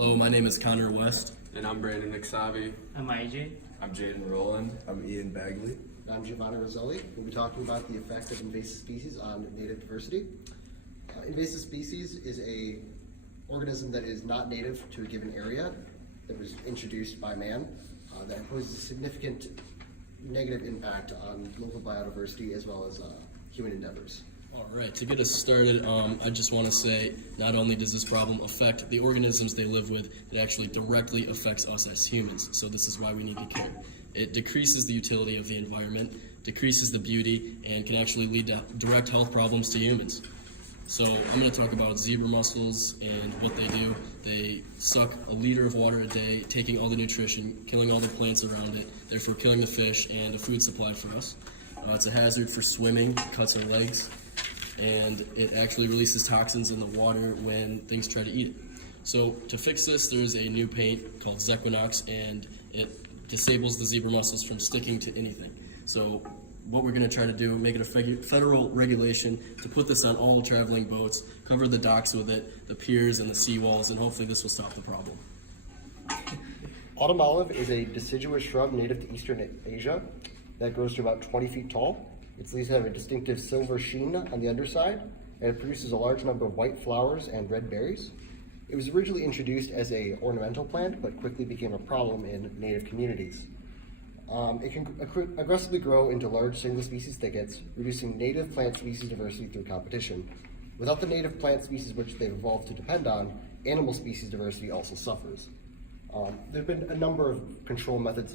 Hello, my name is Connor West. And I'm Brandon Nixavi. I'm AJ. I'm Jaden Rowland. I'm Ian Bagley. I'm Giovanni Roselli. We'll be talking about the effect of invasive species on native diversity. Invasive species is a organism that is not native to a given area that was introduced by man that poses a significant negative impact on local biodiversity as well as human endeavors. All right, to get us started, I just want to say not only does this problem affect the organisms they live with, it actually directly affects us as humans. So this is why we need to care. It decreases the utility of the environment, decreases the beauty, and can actually lead to direct health problems to humans. So I'm going to talk about zebra mussels and what they do. They suck a liter of water a day, taking all the nutrition, killing all the plants around it, therefore killing the fish and a food supply for us. It's a hazard for swimming, cuts our legs, and it actually releases toxins in the water when things try to eat it. So to fix this, there's a new paint called Zequinox, and it disables the zebra mussels from sticking to anything. So what we're going to try to do, make it a federal regulation to put this on all traveling boats, cover the docks with it, the piers and the seawalls, and hopefully this will stop the problem. Autumn olive is a deciduous shrub native to Eastern Asia that grows to about 20 feet tall. Its leaves have a distinctive silver sheen on the underside, and it produces a large number of white flowers and red berries. It was originally introduced as an ornamental plant, but quickly became a problem in native communities. It can aggressively grow into large single species thickets, reducing native plant species diversity through competition. Without the native plant species which they've evolved to depend on, animal species diversity also suffers. There have been a number of control methods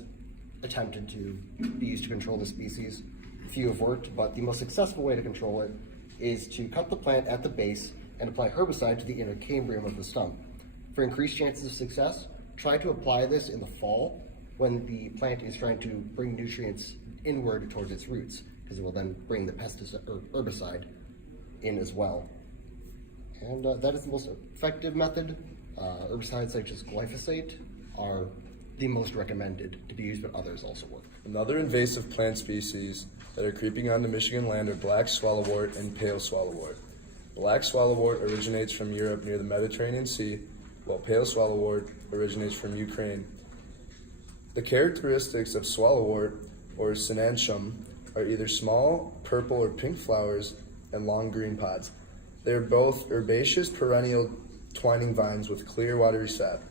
attempted to be used to control the species. Few have worked, but the most successful way to control it is to cut the plant at the base and apply herbicide to the inner cambium of the stump. For increased chances of success, try to apply this in the fall when the plant is trying to bring nutrients inward towards its roots, because it will then bring the pesticide or herbicide in as well. And that is the most effective method. Herbicides such as glyphosate are the most recommended to be used, but others also work. Another invasive plant species that are creeping onto Michigan land are black swallowwort and pale swallowwort. Black swallowwort originates from Europe near the Mediterranean Sea, while pale swallowwort originates from Ukraine. The characteristics of swallowwort, or Sinantium, are either small, purple or pink flowers and long green pods. They are both herbaceous perennial twining vines with clear watery sap.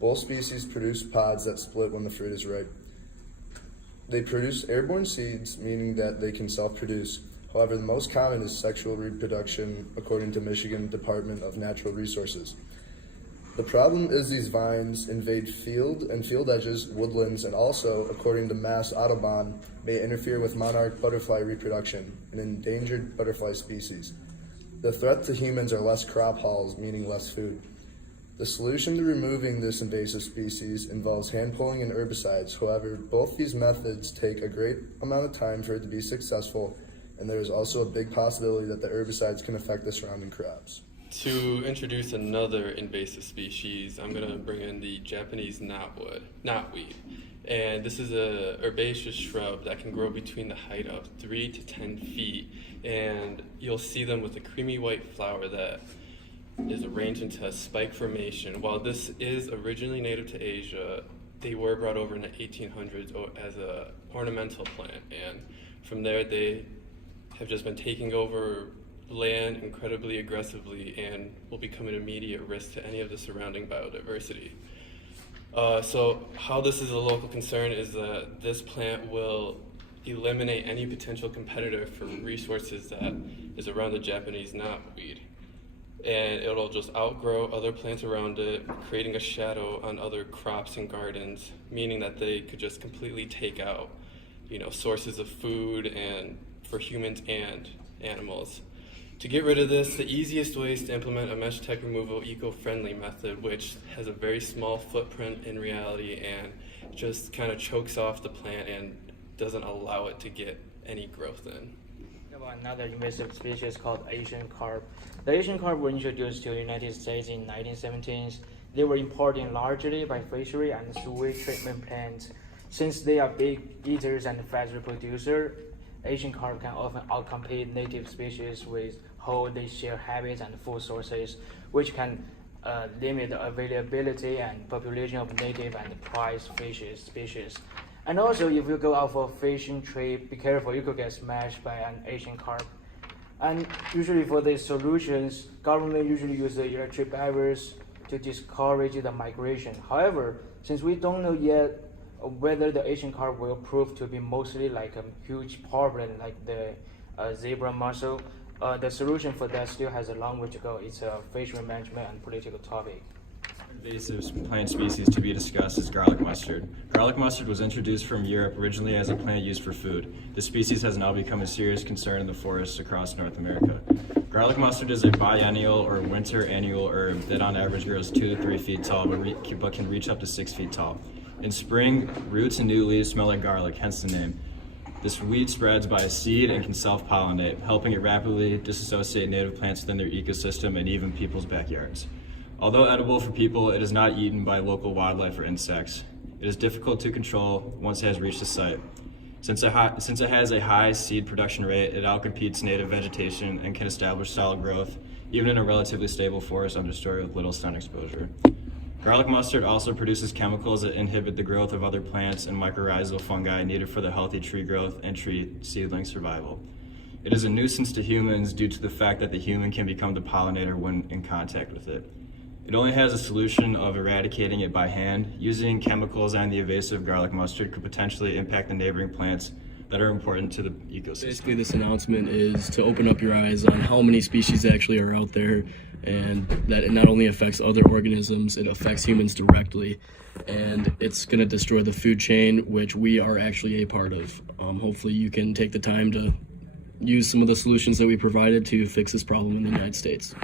Both species produce pods that split when the fruit is ripe. They produce airborne seeds, meaning that they can self-produce. However, the most common is sexual reproduction, according to Michigan Department of Natural Resources. The problem is these vines invade field and field edges, woodlands, and also, according to Mass Audubon, may interfere with monarch butterfly reproduction, an endangered butterfly species. The threat to humans are less crop hauls, meaning less food. The solution to removing this invasive species involves hand pulling and herbicides. However, both these methods take a great amount of time for it to be successful, and there is also a big possibility that the herbicides can affect the surrounding crops. To introduce another invasive species, I'm going to bring in the Japanese knotweed. And this is a herbaceous shrub that can grow between the height of 3 to 10 feet. And you'll see them with a creamy white flower that is arranged into a spike formation. While this is originally native to Asia, they were brought over in the 1800s as an ornamental plant. And from there, they have just been taking over land incredibly aggressively and will become an immediate risk to any of the surrounding biodiversity. So how this is a local concern is that this plant will eliminate any potential competitor for resources that is around the Japanese knotweed. And it'll just outgrow other plants around it, creating a shadow on other crops and gardens, meaning that they could just completely take out, sources of food and for humans and animals. To get rid of this, the easiest way is to implement a mesh tech removal eco-friendly method, which has a very small footprint in reality and just kind of chokes off the plant and doesn't allow it to get any growth in. About another invasive species called Asian carp. The Asian carp were introduced to the United States in 1917s. They were imported largely by fishery and sewage treatment plants. Since they are big eaters and fast reproducers, Asian carp can often outcompete native species with how they share habits and food sources, which can limit the availability and population of native and prized species. And also, if you go out for a fishing trip, be careful, you could get smashed by an Asian carp. And usually for these solutions, government usually use the electric barriers to discourage the migration. However, since we don't know yet whether the Asian carp will prove to be mostly like a huge problem like the zebra mussel, the solution for that still has a long way to go. It's a fishery management and political topic. Invasive plant species to be discussed is garlic mustard. Garlic mustard was introduced from Europe originally as a plant used for food. The species has now become a serious concern in the forests across North America. Garlic mustard is a biennial or winter annual herb that on average grows 2 to 3 feet tall but can reach up to 6 feet tall. In spring, roots and new leaves smell like garlic, hence the name. This weed spreads by a seed and can self-pollinate, helping it rapidly disassociate native plants within their ecosystem and even people's backyards. Although edible for people, it is not eaten by local wildlife or insects. It is difficult to control once it has reached the site. Since it has a high seed production rate, it outcompetes native vegetation and can establish solid growth, even in a relatively stable forest understory with little sun exposure. Garlic mustard also produces chemicals that inhibit the growth of other plants and mycorrhizal fungi needed for the healthy tree growth and tree seedling survival. It is a nuisance to humans due to the fact that the human can become the pollinator when in contact with it. It only has a solution of eradicating it by hand. Using chemicals and the invasive garlic mustard could potentially impact the neighboring plants that are important to the ecosystem. Basically, this announcement is to open up your eyes on how many species actually are out there, and that it not only affects other organisms, it affects humans directly, and it's going to destroy the food chain, which we are actually a part of. Hopefully you can take the time to use some of the solutions that we provided to fix this problem in the United States.